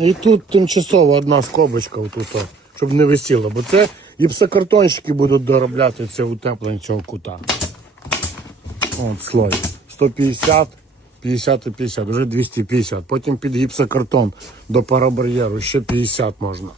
І тут тимчасово одна скобочка отут, щоб не висіло, бо це гіпсокартонщики будуть доробляти це утеплення цього кута. От слой. 150, 50 і 50, вже 250. Потім під гіпсокартон до парабар'єру ще 50 можна.